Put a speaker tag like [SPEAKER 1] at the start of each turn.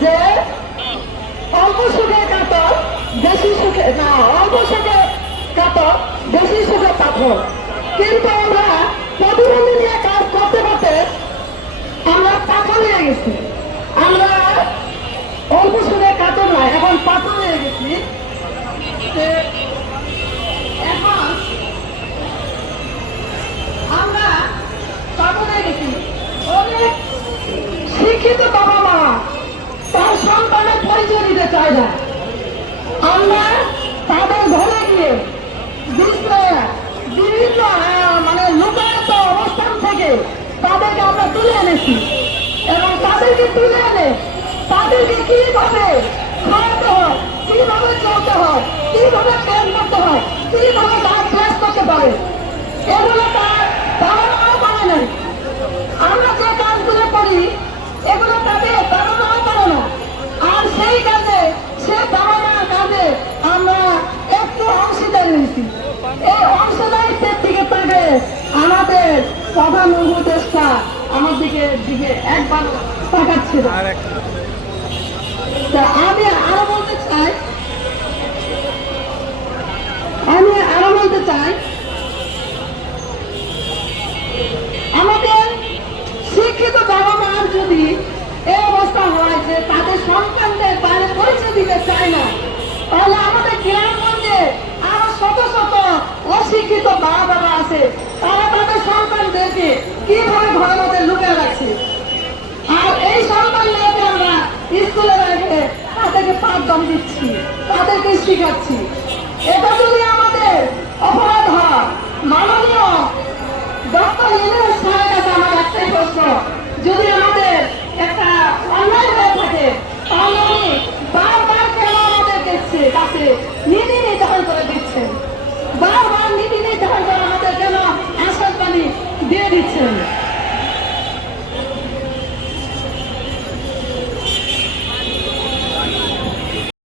[SPEAKER 1] যে অল্প সুখে কাতর বেশি সুখে না, অল্প সুখে কাতর বেশি সুখে পাথর কিন্তু আমরা প্রতিবন্ধী নিয়ে কাজ করতে করতে আমরা পাথর হয়ে গেছি। আমরা অল্প সুখে কাতর না, এখন পাথর হয়ে গেছি। আমরা পাথর গেছি। অনেক শিক্ষিত বাবা মা তার সন্তানের পরিচয় দিতে চায় আমরা তাদের ঘরে গিয়ে বিভিন্ন মানে লুকায়িত অবস্থান থেকে তাদেরকে আমরা তুলে এনেছি। এবং তাদেরকে তুলে এনে তাদেরকে কীভাবে খাওয়াতে হয়, কীভাবে চলতে হয়, কীভাবে প্রেম করতে হয়, কীভাবে তার ড্রেস করতে পারে, এগুলো তার মাও পারে নাই আমরা যে কাজগুলো করি এগুলো তাদের বাবা মাও পারে না আর সেই কাজে সে বাবা মার কাজে আমরা একটু অংশীদার হয়েছি এই অংশদারিত্বের দিকে তাকে আমাদের প্রধান উপদেষ্টা আমার দিকে দিকে একবার তাকাচ্ছে আমি আরও বলতে চাই আমি আরও বলতে চাই আমাদের শিক্ষিত বাবা মার যদি এই অবস্থা হয় যে তাদের সন্তানদের বাইরে পরিচয় দিতে চায় না তাহলে আমাদের গ্রামগঞ্জে আরও শত শত অশিক্ষিত বাবা বাবা আছে। মেয়েদেরকে কীভাবে ঘরের মধ্যে লুকিয়ে রাখছি? আর এই সন্তান মেয়েকে আমরা স্কুলে রেখে তাদেরকে পাঠদান দিচ্ছি, তাদেরকে শিখাচ্ছি। এটা যদি আমাদের অপরাধ হয় বারবার দেখছে কাছে নীতি নির্ধারণ করে দিচ্ছেন? বারবার নীতি নির্ধারণ